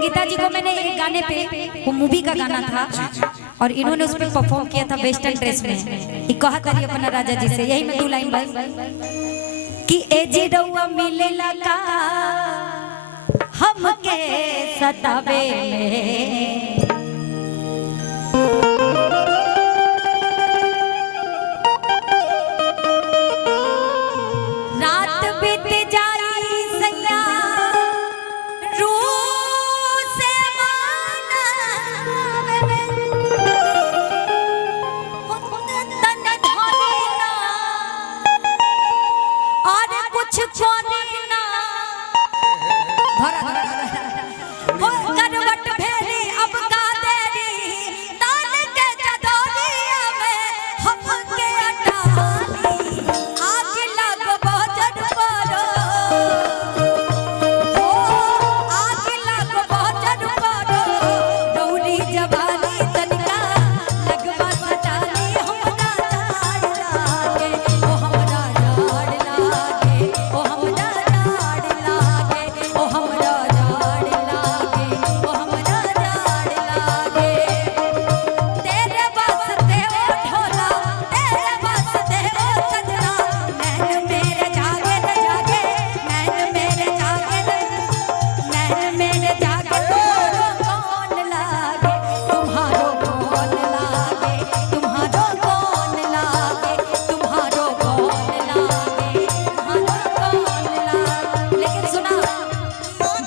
संगीता जी को मैंने एक गाने पे, वो मूवी का गाना था और इन्होंने उस पर परफॉर्म किया था वेस्टर्न ड्रेस में। ये कहा करी अपना राजा जी से, यही मैं 2 लाइन बस कि ए जी रउआ मिलेला का हमके सतावे में, रात बीत जाई सैया रू से मानावे में, तन धरे ना और कुछ करे ना, धरा हो करवट फेरी अब का देरी, तान के जदोरिया में हमके अटानी, आग लग बजर परो, हो आग लग बजर परो, दौड़ी जवानी तनिका लगवा सटानी, हमरा जाड़ लागे ओ हमरा जाड़ लागे ओ हमरा जाड़ लागे ओ हमरा जाड़ लागे ओ हमरा जाड़ लागे, तेरे वास्ते ओ ढोला तेरे वास्ते ओ सजना, नैन मेरे जागे न जागे, नैन मेरे जागे न, नैन मेरे जागे, तुम्हारो कौन लागे, तुम्हारो कौन लागे, तुम्हारो कौन लागे, तुम्हारो कौन लागे। लेकिन सुना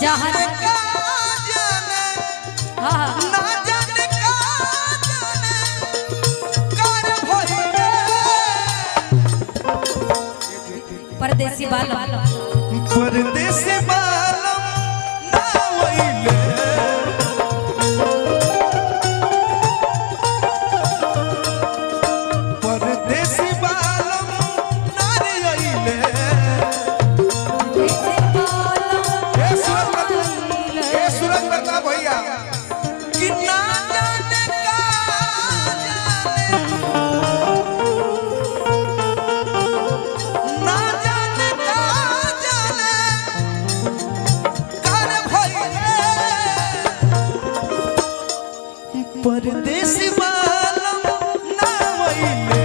जहाँ हाँ परदेसी बालों परदेसी बालम ना वइले, परदेसी बालम ना रे अइले, ए सूरज बता भैया कि ना जाने का ना जाने का जाने कर भइले, परदेसी बालम ना वइले,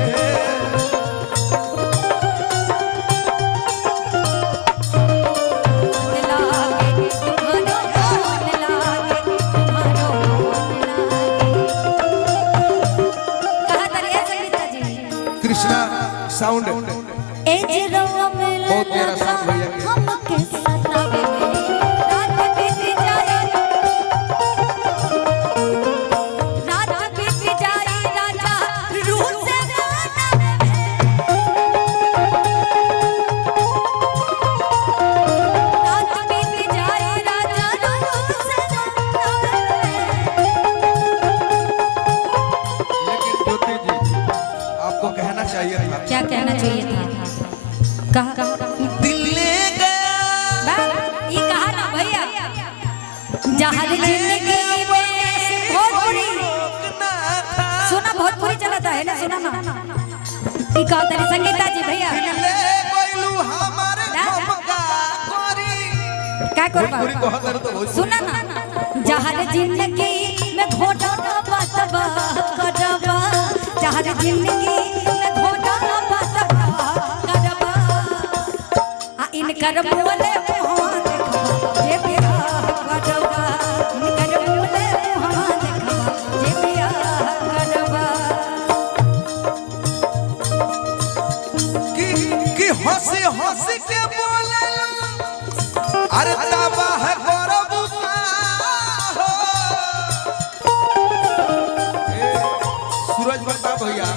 लागे तुम्हारो कौन लागे, तुम्हारो कौन लागे। कहा तारी ऐसे गीता जी कृष्णा साउंड एज रवा मिला बहुत प्यारा साउंड भैया के। हमके सतावे में, रात बीत जाए, रात बीत जाए राजा रूह से मानावे में, रात बीत जाए राजा रूह से मानावे में। लेकिन ज्योति जी आपको कहना चाहिए था, क्या कहना चाहिए था? कहा दिल ले गया ये कहा ना भैया, जहाँ जिंदगी में भोजपुरी रोकना था, सुना, भोजपुरी चलाता है ना, सुना ना ये कहा तारी संगीता जी भैया दिल ले गइलू हमारे ठमका करी, क्या करबा पूरी कहत रहे तो बहुत सुना ना, जहाँ जिंदगी में घोटा बतबा करबा, जहाँ जिंदगी में घोटा बतबा करबा, आ इनकर बोले मुहां देखबा जे बियाह करबा, इनकर बोले मुहां देखबा जे बियाह करबा। कि हंसी हंसी के बोले अरे तबाह करबू का हो, ए, सूरज बता भैया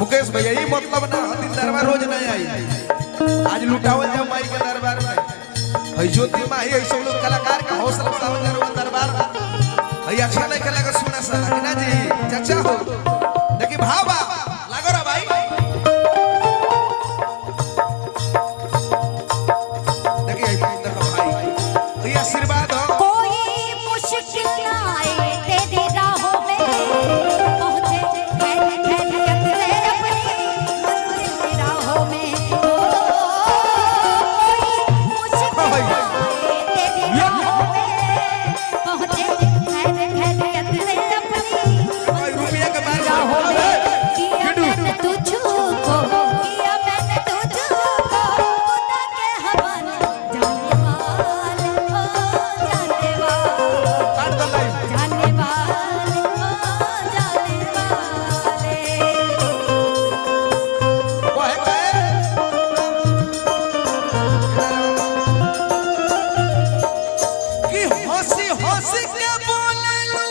मुकेश भैया ये मतलब ना दिन दरबार रोज नहीं आई, आज लुटावल जाओ माई के दरबार में, हई ज्योति माई ऐसे लोग कलाकार का हौसला बढ़ावल जाओ दरबार में, हई अच्छा नहीं खेलेगा सुना सा ना जी चाचा हो, देखिए भावा लागो रे भाई, देखिए देखो भाई ये आशीर्वाद हो, कोई मुश्किल ना आए तेरी राहों में, पहुंचे ठहर ठहर कतरे अपनी मंजिल की राहों में, कोई मुश्किल ना आए तेरी राहों में, हंसी हंसी के बोलेलू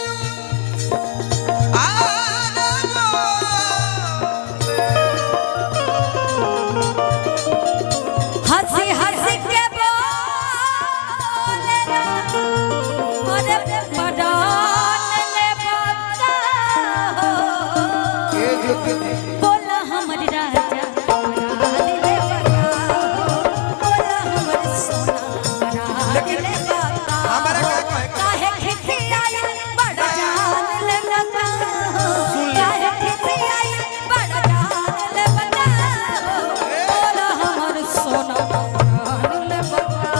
हंसी हंसी के बोलेला मोरे परान ले बता हो बोला हमर राजा परान ले बता बोला हमर सोना परान ले बता हमारा क्या कहे काहे खिसी आई बड़ा जान ले बता काहे खिसी आई बड़ा जान ले बता बोला हमर सोना परान ले बता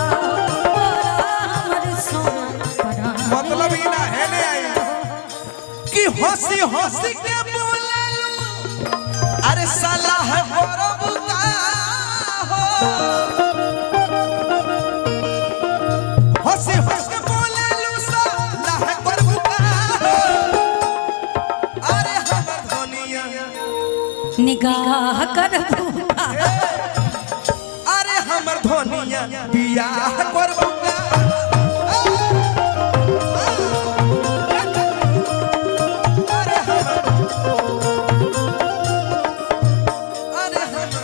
बोला हमर सोना परान मतलब ही ना है नहीं आई कि हंसी हंसी के बोलेलू अरे साला है बरब का हो हंसी हंसी के बोलेलू साला है बरब का हो अरे हमर धनिया निगाह कर अरे हमर धनिया बियाह करब का अरे हमर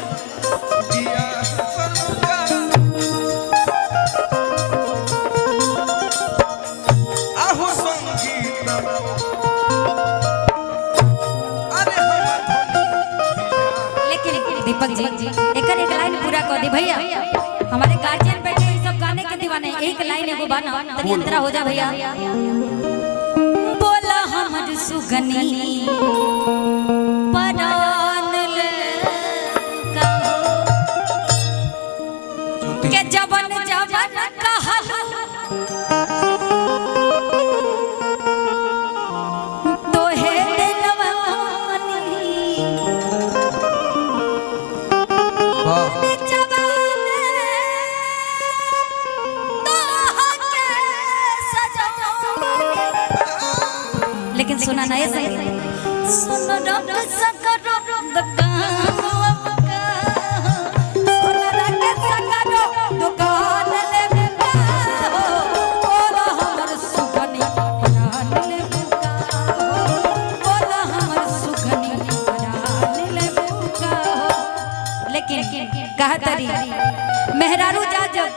बियाह करब का आहो संगीत अरे हमर धनिया लेकिन दीपक जी एकर एक लाइन पूरा कर दी भैया हमारे गार्जियन बैठे ये सब गाने के दीवाने एक लाइन एगो गाना तनी अंतरा हो जा भैया बोला हमर सुगनी परान ले कहो के जवन जवन कहलू तोहे दिलवानी वाह जवाने तोहके सजवानी लेकिन सुना ना ये सही सुन रब सकरो दुकान ले बिका बोला हमर सुगनी परान ले बिका बोला हमर सुगनी परान ले बिका लेकिन कहा तरी मेहरारू जा जब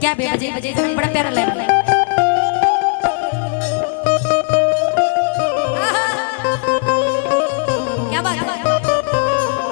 क्या बजे बजे बड़ा प्यारा लग क्या बात है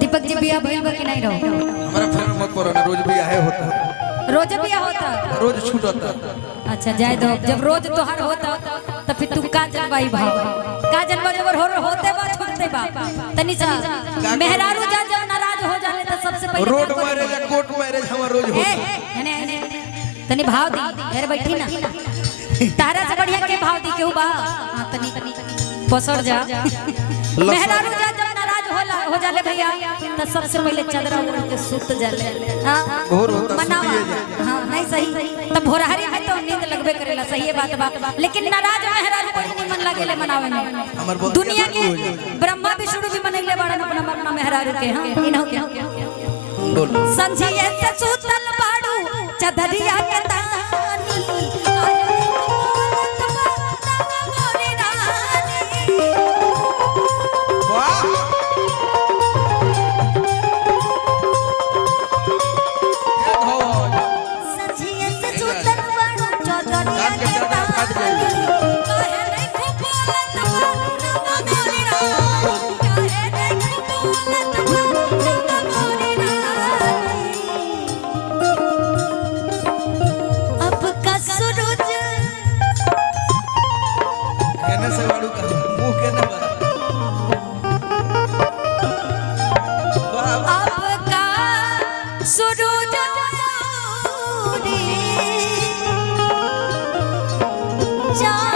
दीपक जी बिया भइल बा कि नहीं रहो हमारा फिर मत पड़ो ना रोज भी आए होता रोज बिया होता रोज छूट होता अच्छा जाए दो जब रोज तोहर होता तो फिर तू का जनवाई भाव का जनवा जब होते बा छूटते बा तनी सा मेहरारू जा जब नाराज हो जाले तो सबसे पहले रोड मैरिज या कोर्ट मैरिज हमारा रोज होता तनी भाव दी घर बैठी ना तारा से बढ़िया के भाव दी केहू बा हां तनी पसर जा मेहरारू जा जब नाराज हो जाले भैया तो सबसे पहले चदरा ओढ़ के सुत जाले हां भोर होता मनावा सुतिए जा हां नहीं सही तब भोरहरी में तो नींद लगबे करेला सही है बात बा लेकिन नाराज मेहरारू बड़ी निमन लागेले मनावे में हमार बहुत दुनिया के ब्रह्मा विष्णु भी मनैले बाड़न अपना मेहरारू के हां इनहो के बोल संझिए से सुतल बाड़ू चदरिया के तानी मोरे रानी वाह ये धोल संझिए से सुतल बाड़ू चदरिया के तानी काहे नहीं खूब बोलत मोरे रानी काहे नहीं खूब बोलत मोरे रानी अब का सूरज कहने से वाड़ू का मुंह के ना बड़ा वाह आपका सूरज जा